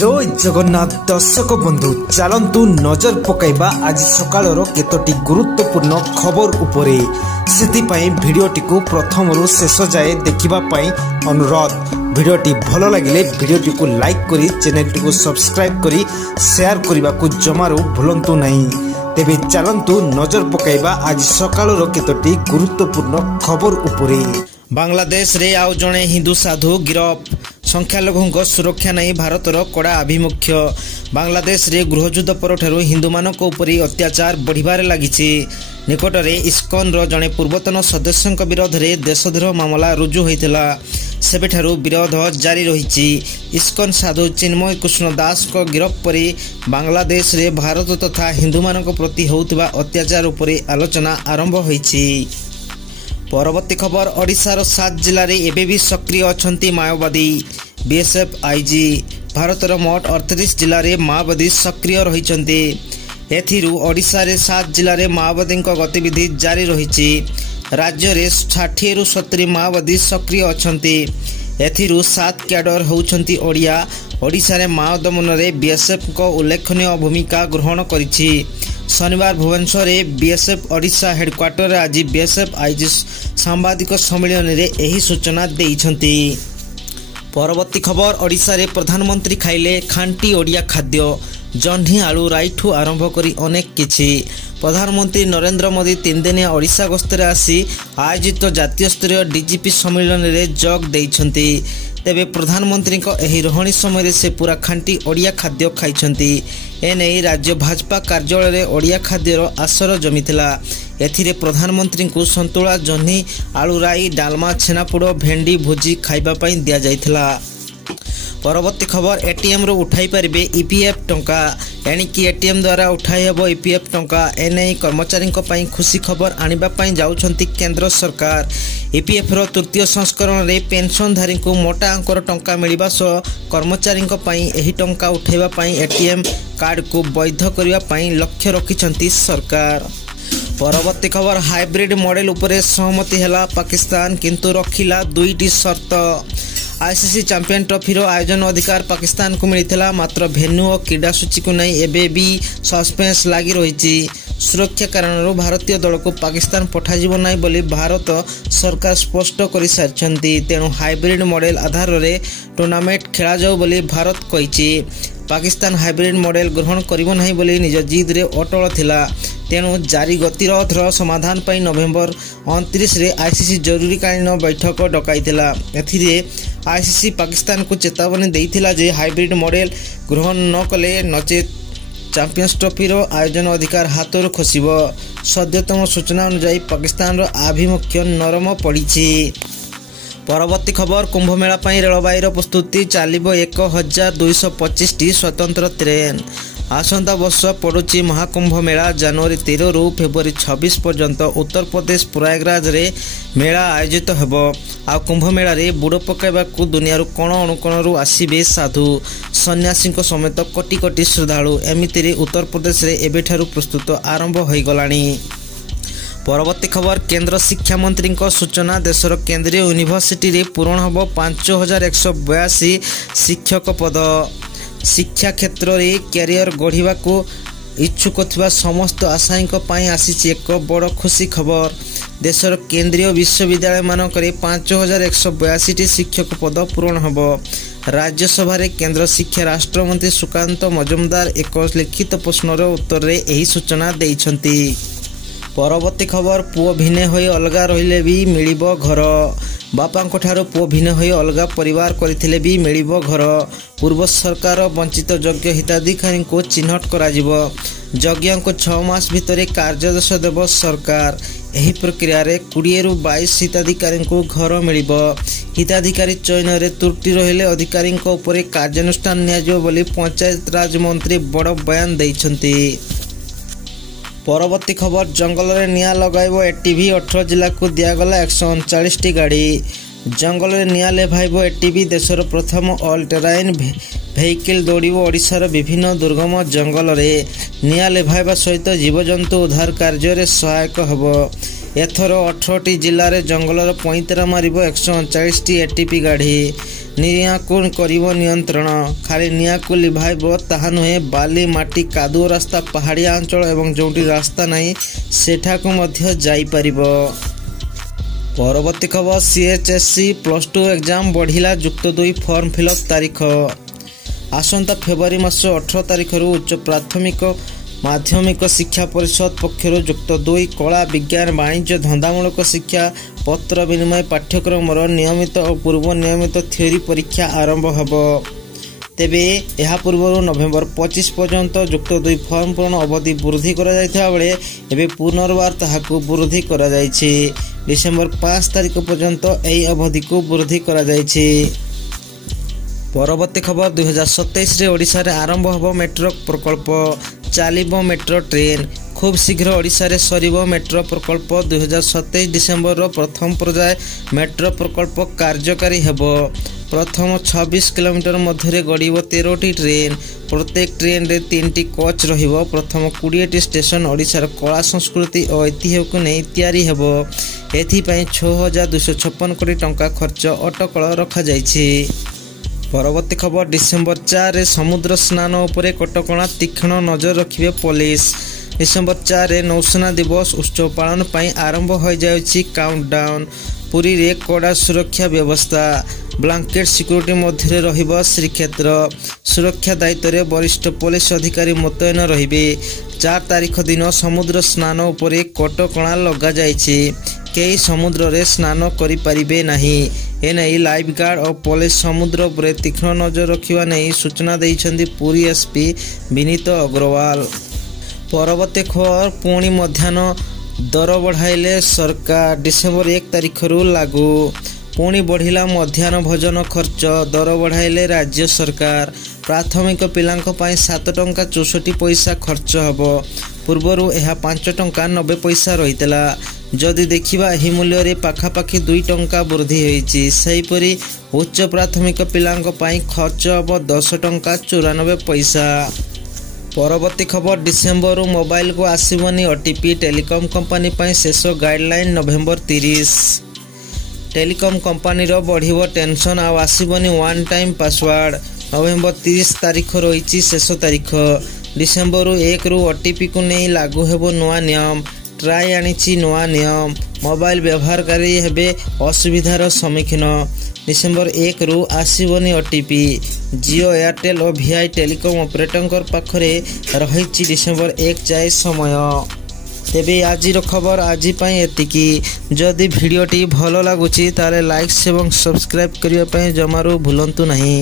जय जगन्नाथ दर्शक बंधु चलतु नजर पकाइबा आज सकाळर केतोटी गुरुत्वपूर्ण खबर उपरे सेतिपाई भिडियोटी को प्रथम रु शेष जाए देखिबा पाई अनुरोध। भिडियोटी भल लगिले भिडियोटी को लाइक करी चैनल टी को सब्सक्राइब करी शेयर करने को जमारू भूलंतु नहीं। तेबे चलतु नजर पकाइबा आज सकाळर केतोटी गुरुत्वपूर्ण खबर उपरे। बांग्लादेश रे आउ जणे हिंदू साधु गिरफ। संख्यालघु सुरक्षा नहीं भारतर कड़ा आभिमुख्य। बांग्लादेश रे गृहयुद्ध परठारु हिंदू मानक उपरि अत्याचार बढ़िबारे लागिछि। निकटरे इस्कन रो जणे पूर्वतन सदस्यଙ୍କ विरोधरे देशद्रोह मामला रुजु होइतिला। सेबेठारु विरोध जारी रहिछि। इस्कन साधु चिन्मय कृष्ण दास को गिरफ परि बांग्लादेश रे भारत तथा हिंदू मानक प्रति होउतिबा अत्याचार उपरि आलोचना आरंभ होइछि। परवर्ती खबर ओडिशार 7 जिले में एबे भी सक्रिय अछंती माओवादी। बीएसएफ आईजी भारतर मोट 38 जिले में माओवादी सक्रिय रहिछंती। एथिरु ओडिशा रे 7 जिले में माओवादी गतिविधि जारी रहिछि। राज्य रे 60 रु 70 माओवादी सक्रिय अछंती। एथिरु 7 कैडर होउछंती ओडिया। ओडिशा रे माओ दमन रे बीएसएफ को उल्लेखनीय भूमिका ग्रहण करिछि। शनिवार भुवनेश्वर बीएसएफ ओडिशा हेडक्वार्टर आज बीएसएफ आईजी सांबादिक सम्मेलन रे एही सूचना देइछंती। परवर्ती खबर ओडिशा रे प्रधानमंत्री खाइले खांटी ओडिया खाद्य। जह्नी आलू राइठू आरंभ करी अनेक किछि। प्रधानमंत्री नरेंद्र मोदी 3 दिनिया ओडिशा गस्तरे आसी आयोजित जातीय स्तरीय डीजीपी सम्मेलन रे जोग देइछंती। तेबे प्रधानमंत्री को एही रहणी समय से पूरा खांटी ओडिया खाद्य खाइछंती। एने राज्य भाजपा कार्यालय रे ओडिया खाद्यर आसर जमीथिला। एथिरे प्रधानमंत्री को संतुला जह्नी आलू राई डालमा छेनापोड़ भेंडी भोजी खाइबा पई दिया जाइथिला। परवर्ती खबर एटीएम रो उठाई परिबे ईपीएफ टंका। एणिकी एटीएम द्वारा उठाई हेबो ईपीएफ टंका। एने कर्मचारी पई खुशी खबर आनिबा पई जाउछंती केंद्र सरकार। ईपीएफ रो तृतीय संस्करण रे पेंशनधारी को मोटा अंकर टंका मिलिबा सो कर्मचारी पई एही टंका उठाइबा पई एटीएम कार्ड को वैध करिबा पई लक्ष्य रखिछंती सरकार। परवर्ती खबर हाइब्रिड मॉडल उपरे सहमति हेला पाकिस्तान किंतु रखिला दुईटी शर्त। आईसीसी चैंपियन ट्रॉफी रो आयोजन अधिकार पाकिस्तान को मिलिथिला। मात्र भेन्यू और क्रीड़ा सूची को नहीं एबे भी सस्पेंस लागी रहिछि। सुरक्षा कारणरू भारतीय दल को पाकिस्तान पठाजिबो नाही बोली भारत सरकार स्पष्ट करि सारछंती। तेणु हाइब्रिड मॉडल आधार रे टूर्नामेंट खेला जाऊ बोली भारत कहिछि। पाकिस्तान हाइब्रिड मॉडल ग्रहण करिबो नाही बोली निज जिद रे अटल थिला। तेणु जारी गतिरोधर समाधान पई नवेम्बर 29 रे आईसीसी जरूरीकालीन बैठक डकाइथिला। एथिरे आईसीसी पाकिस्तान को चेतावनी देइथिला जे हाइब्रिड मॉडल ग्रहण न कले नचेत चैंपियंस ट्रॉफी रो आयोजन अधिकार हाथर खसिबो। सद्यतम सूचना अनुसार पाकिस्तान रो आभिमुख्य नरम पड़िछि। परवर्ती खबर कुंभ मेला पई रेलबाई रो प्रस्तुति चालिबो 1225 टी स्वतंत्र ट्रेन। आसंता वर्ष पड़ुची महाकुंभ मेला जनवरी 13 रु फेब्रुआरी 26 पर्यंत उत्तर प्रदेश प्रयागराज रे मेला आयोजित हेबो। आ कुंभ मेला रे बुड़ पकाइबा को दुनिया रो कोण अनुकोण रु आसीबे साधु सन्यासी समेत कोटी कोटी श्रद्धालु। एमिति रे उत्तर प्रदेश रे एबेठारु प्रस्तुत आरंभ होई गलानी। परवर्ती खबर केंद्र शिक्षा मंत्री सूचना देशर केंद्रीय यूनिवर्सिटी रे पूरण हबो 5182 शिक्षक पद। शिक्षा क्षेत्र रे कैरियर गढ़िबा को इच्छुक थिबा समस्त आशायी पई आसीछि एक बड़ खुशी खबर। देशर केंद्रीय विश्वविद्यालय मानकरे 5182 टी शिक्षक पद पूरण हबो। राज्यसभा रे केंद्र शिक्षा राष्ट्र मंत्री सुकांत मजुमदार एक लिखित प्रश्नर उत्तर रे एही सूचना देइछंती। परवर्ती खबर पुओ भिन्न होई अलगा रहिले भी मिलिबो घर। बापांको ठारो पुओ भिन्न होई अलगा परिवार करथिले भी मिलिबो घर। पूर्व सरकार वंचित योग्य हिताधिकारी को चिन्हट कराजिबो। योग्य को 6 मास भितरे कार्यदेश देव सरकार। एही प्रक्रिया रे 20 रु 22 हिताधिकारी को घर मिलिबो। हिताधिकारी चयन रे त्रुटि रहिले अधिकारी को ऊपर कार्यानुष्ठान नियाजिबो बोली पंचायत राज मंत्री बड़ बयान दैछंती। परवर्ती खबर जंगल रे निया लगाइबो एटीवी 18 जिला को दियागला 139 टी गाड़ी। जंगल रे निया लेभाइबो एटीवी देशर प्रथम ऑल टेराइन भेहिकल दौड़िबो ओडिशार विभिन्न दुर्गम जंगल रे। निया लेभाइबा सहित जीवजंतु उद्धार कार्य रे सहायक हबो। एथर 18 टी जिल्ला रे जंगल रे पैंतरा मारिबो 139 टी एटीपी गाड़ी। ନିଆଁକୁ କରିବ ନିୟନ୍ତ୍ରଣ। ଖାଲି ନିଆଁକୁ ଲିଭାଇବ ତାହା ନୁହେଁ, ବାଲି ମାଟି କାଦୁଅ ରାସ୍ତା ପାହାଡ଼ିଆ ଅଞ୍ଚଳ ଏବଂ ଯେଉଁଠି ରାସ୍ତା ନାହିଁ ସେଠାକୁ ମଧ୍ୟ ଯାଇପାରିବ। ପରବର୍ତ୍ତୀ ଖବର CHSC +2 ଏକ୍ଜାମ ବଢ଼ିଲା ଯୁକ୍ତ 2 ଫର୍ମ ଫିଲ୍ଅପ୍ ତାରିଖ। ଆସନ୍ତା ଫେବୃଆରୀ ମାସ 18 ତାରିଖରୁ ଉଚ୍ଚ ପ୍ରାଥମିକ ମାଧ୍ୟମିକ ଶିକ୍ଷା ପରିଷଦ ପକ୍ଷରୁ ଯୁକ୍ତ 2 କଳା ବିଜ୍ଞାନ ବାଣିଜ୍ୟ ଧନ୍ଦାମୂଳକ ଶିକ୍ଷା ପତ୍ର ବିନିମୟ ପାଠ୍ୟକ୍ରମର ନିୟମିତ ଓ ପୂର୍ବ ନିୟମିତ ଥିଓରି ପରୀକ୍ଷା ଆରମ୍ଭ ହେବ। ତେବେ ଏହା ପୂର୍ବରୁ ନଭେମ୍ବର 25 ପର୍ଯ୍ୟନ୍ତ ଯୁକ୍ତ 2 ଫର୍ମ ପୂରଣ ଅବଧି ବୃଦ୍ଧି କରାଯାଇଥିବା ବେଳେ ଏବେ ପୁନର୍ବାର ତାହାକୁ ବୃଦ୍ଧି କରାଯାଇଛି। ଡିସେମ୍ବର 5 ତାରିଖ ପର୍ଯ୍ୟନ୍ତ ଏହି ଅବଧିକୁ ବୃଦ୍ଧି କରାଯାଇଛି। ପରବର୍ତ୍ତୀ ଖବର 2027ରେ ଓଡ଼ିଶାରେ ଆରମ୍ଭ ହେବ ମେଟ୍ରୋ ପ୍ରକଳ୍ପ, ଚାଲିବ ମେଟ୍ରୋ ଟ୍ରେନ୍। ଖୁବ୍ ଶୀଘ୍ର ଓଡ଼ିଶାରେ ସରିବ ମେଟ୍ରୋ ପ୍ରକଳ୍ପ। 2027 ଡିସେମ୍ବରର ପ୍ରଥମ ପର୍ଯ୍ୟାୟ ମେଟ୍ରୋ ପ୍ରକଳ୍ପ କାର୍ଯ୍ୟକାରୀ ହେବ। ପ୍ରଥମ 26 କିଲୋମିଟର ମଧ୍ୟରେ ଗଡ଼ିବ 13ଟି ଟ୍ରେନ୍। ପ୍ରତ୍ୟେକ ଟ୍ରେନ୍ରେ 3ଟି କୋଚ୍ ରହିବ। ପ୍ରଥମ 20ଟି ଷ୍ଟେସନ ଓଡ଼ିଶାର କଳା ସଂସ୍କୃତି ଓ ଐତିହ୍ୟକୁ ନେଇ ତିଆରି ହେବ। ଏଥିପାଇଁ 6,256 କୋଟି ଟଙ୍କା ଖର୍ଚ୍ଚ ଅଟକଳ ରଖାଯାଇଛି। ପରବର୍ତ୍ତୀ ଖବର ଡିସେମ୍ବର 4ରେ ସମୁଦ୍ର ସ୍ନାନ ଉପରେ କଟକଣା, ତୀକ୍ଷ୍ଣ ନଜର ରଖିବେ ପୋଲିସ। ଡିସେମ୍ବର 4ରେ ନୌସେନା ଦିବସ ଉତ୍ସବ ପାଳନ ପାଇଁ ଆରମ୍ଭ ହୋଇଯାଉଛି କାଉଣ୍ଟଡାଉନ୍। ପୁରୀରେ କଡ଼ା ସୁରକ୍ଷା ବ୍ୟବସ୍ଥା, ବ୍ଲାଙ୍କେଟ୍ ସିକ୍ୟୁରିଟି ମଧ୍ୟରେ ରହିବ ଶ୍ରୀକ୍ଷେତ୍ର। ସୁରକ୍ଷା ଦାୟିତ୍ୱରେ ବରିଷ୍ଠ ପୋଲିସ ଅଧିକାରୀ ମୁତୟନ ରହିବେ। 4 ତାରିଖ ଦିନ ସମୁଦ୍ର ସ୍ନାନ ଉପରେ କଟକଣା ଲଗାଯାଇଛି। କେହି ସମୁଦ୍ରରେ ସ୍ନାନ କରିପାରିବେ ନାହିଁ। ଏନେଇ ଲାଇଫ୍ ଗାର୍ଡ ଓ ପୋଲିସ ସମୁଦ୍ର ଉପରେ ତୀକ୍ଷ୍ଣ ନଜର ରଖିବା ନେଇ ସୂଚନା ଦେଇଛନ୍ତି ପୁରୀ SP ବିନୀତ ଅଗ୍ରୱାଲ। ପରବର୍ତ୍ତୀ ଖବର ପୁଣି ମଧ୍ୟାହ୍ନ ଦର ବଢ଼ାଇଲେ ସରକାର। ଡିସେମ୍ବର 1 ତାରିଖରୁ ଲାଗୁ। ପୁଣି ବଢ଼ିଲା ମଧ୍ୟାହ୍ନ ଭୋଜନ ଖର୍ଚ୍ଚ, ଦର ବଢ଼ାଇଲେ ରାଜ୍ୟ ସରକାର। ପ୍ରାଥମିକ ପିଲାଙ୍କ ପାଇଁ 7 ଟଙ୍କା 64 ପଇସା ଖର୍ଚ୍ଚ ହେବ। ପୂର୍ବରୁ ଏହା 5 ଟଙ୍କା 90 ପଇସା ରହିଥିଲା। ଯଦି ଦେଖିବା ଏହି ମୂଲ୍ୟରେ ପାଖାପାଖି 2 ଟଙ୍କା ବୃଦ୍ଧି ହୋଇଛି। ସେହିପରି ଉଚ୍ଚ ପ୍ରାଥମିକ ପିଲାଙ୍କ ପାଇଁ ଖର୍ଚ୍ଚ ହେବ 10 ଟଙ୍କା 94 ପଇସା। ପରବର୍ତ୍ତୀ ଖବର ଡିସେମ୍ବରରୁ ମୋବାଇଲକୁ ଆସିବନି OTP। ଟେଲିକମ୍ କମ୍ପାନୀ ପାଇଁ ଶେଷ ଗାଇଡଲାଇନ୍ ନଭେମ୍ବର 30। ଟେଲିକମ୍ କମ୍ପାନୀର ବଢ଼ିବ ଟେନସନ୍, ଆଉ ଆସିବନି ୱାନ୍ ଟାଇମ୍ ପାସୱାର୍ଡ। ନଭେମ୍ବର 30 ତାରିଖ ରହିଛି ଶେଷ ତାରିଖ। ଡିସେମ୍ବର 1ରୁ OTPକୁ ନେଇ ଲାଗୁ ହେବ ନୂଆ ନିୟମ। ଟ୍ରାଇ ଆଣିଛି ନୂଆ ନିୟମ। ମୋବାଇଲ ବ୍ୟବହାରକାରୀ ହେବେ ଅସୁବିଧାର ସମ୍ମୁଖୀନ। ଡିସେମ୍ବର 1ରୁ ଆସିବନି OTP। ଜିଓ, ଏୟାରଟେଲ ଓ VI ଟେଲିକମ୍ ଅପରେଟରଙ୍କ ପାଖରେ ରହିଛି ଡିସେମ୍ବର 1 ଯାଏ ସମୟ। ତେବେ ଆଜିର ଖବର ଆଜି ପାଇଁ ଏତିକି। ଯଦି ଭିଡ଼ିଓଟି ଭଲ ଲାଗୁଛି ତାହେଲେ ଲାଇକ୍ ଏବଂ ସବସ୍କ୍ରାଇବ୍ କରିବା ପାଇଁ ଜମାରୁ ଭୁଲନ୍ତୁ ନାହିଁ।